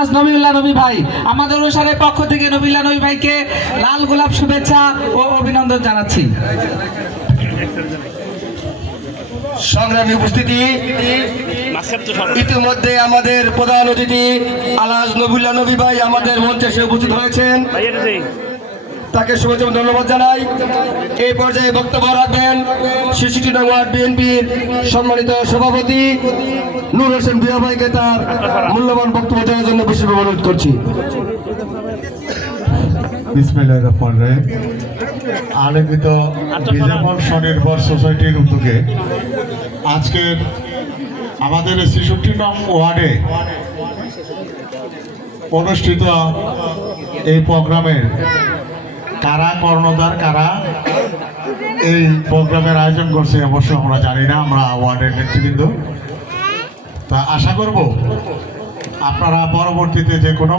আলহাজ নবীউল্লাহ নবী ভাই। আমাদের অনুসারের পক্ষ থেকে নবীউল্লাহ নবী ভাইকে লাল গোলাপ শুভেচ্ছা ও অভিনন্দন জানাচ্ছি। সংগ্রামী উপস্থিতি, ইতিমধ্যে আমাদের প্রধান অতিথি আলহাজ নবীউল্লাহ নবী ভাই আমাদের মঞ্চে এসে উপস্থিত হয়েছেন। তাকে শুভেচ্ছা ও ধন্যবাদ জানাই। এই পর্যায়ে বক্তব্য রাখবেন ৬৬ নং ওয়ার্ড বিএনপির সম্মানিত সভাপতি নূর হোসেন বিয়া ভাইকে তার মূল্যবান বক্তব্য দেওয়ার জন্য বিশেষভাবে অনুরোধ করছি। বিসমিল্লাহির রহমানির রহিম। আলোকিত বিজেপন স্বনির্ভর সোসাইটির উদ্যোগে আজকের আমাদের ৬৬ নং ওয়ার্ডে অনুষ্ঠিত এই প্রোগ্রামের কারা কর্ণধার, কারা এই প্রোগ্রামের আয়োজন করছে অবশ্য আমরা জানি না, আমরা ওয়ার্ডের নেতৃবৃন্দ। তা আশা করব আপনারা পরবর্তীতে যে কোনো